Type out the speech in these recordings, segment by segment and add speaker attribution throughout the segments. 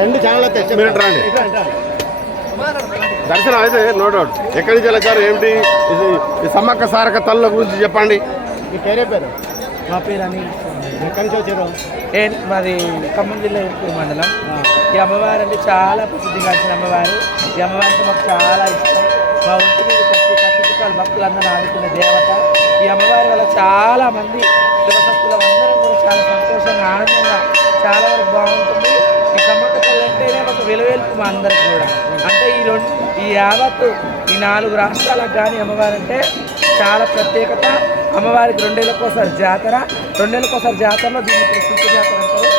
Speaker 1: రెండు ఛానల్ అయితే
Speaker 2: మీరు ఇటు రండి దర్శనం అయితే నో డౌట్ ఎక్కడి నుంచి వచ్చారు ఏమిటి ఈ సమ్మక్క సారక తల్లుల గురించి చెప్పండి.
Speaker 1: మీ పేరే పేరు?
Speaker 3: మా పేరు అనిల్.
Speaker 1: ఎక్కడి నుంచి వచ్చారు?
Speaker 3: ఏ మాది ఖమ్మం జిల్లా ఏడుపూరు మండలం. ఈ అమ్మవారు అంటే చాలా ప్రసిద్ధిగాంచిన అమ్మవారు. ఈ అమ్మవారు అంటే మాకు చాలా ఇష్టం. మా ఒంటి మీద ప్రతి భక్తులందరూ ఆడుకునే దేవత. ఈ అమ్మవారి వల్ల చాలా మంది శివభక్తులు అందరూ కూడా చాలా సంతోషంగా ఆనందంగా చాలా వరకు బాగుంటుంది ఈ సమ్మక్క తల్లి అంటేనే ఒక విలువేల్పు మా అందరికి కూడా. అంటే ఈ రెండు ఈ యావత్తు ఈ నాలుగు రాష్ట్రాలకు కానీ అమ్మవారు అంటే చాలా ప్రత్యేకత. అమ్మవారికి రెండేళ్ళకోసారి జాతర రెండేళ్ళకోసారి జాతరలో దీన్ని ప్రసిద్ధ జాతర అంటారు.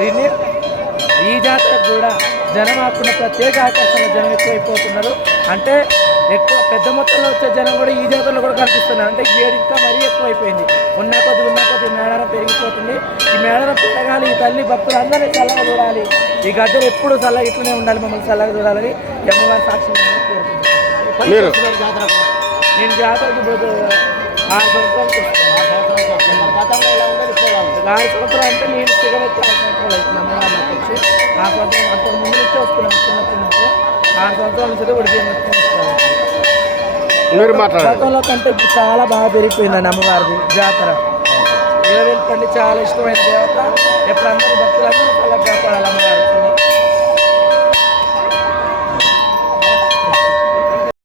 Speaker 3: దీన్ని ఈ జాతరకు కూడా జనం ఆకున్న ప్రత్యేక ఆకర్షణ జనం ఎక్కువైపోతున్నారు. అంటే ఎక్కువ పెద్ద మొత్తంలో వచ్చే జనం కూడా ఈ జాతరలో కూడా కనిపిస్తున్నారు. అంటే ఏడు ఇంకా మరీ ఎక్కువైపోయింది. ఉన్న కొద్ది ఉన్న కొద్ది మేడం పెరిగిపోతుంది ఈ మేడారం పెరగాలి ఈ తల్లి భక్తులు అందరినీ చల్లగా చూడాలి. ఈ గద్దెలు ఎప్పుడు చల్లగా ఇట్లనే ఉండాలి మమ్మల్ని చల్లగా చూడాలని అమ్మవారి సాక్షి నేను జాతరకు ఇప్పుడు ఆరు సంవత్సరాలు ఆరు సంవత్సరాలు అంటే నేను సిగరెత్తి ఆరు సంవత్సరాలు అవుతుంది అమ్మవారికి వచ్చి సంవత్సరాలు అంతకు ముందు నుంచే వస్తున్నాను చిన్నప్పటి నుంచి. ఆరు సంవత్సరాల నుంచి
Speaker 2: మీరు మాట్లాడండి.
Speaker 3: గతంలో కంటే చాలా బాగా పెరిగిపోయిందండి అమ్మవారిది జాతర. నిలవేల్పండి చాలా ఇష్టమైన దేవత. ఎప్పుడు అందరూ భక్తులందరూ కళ్ళకు కాపాడాలి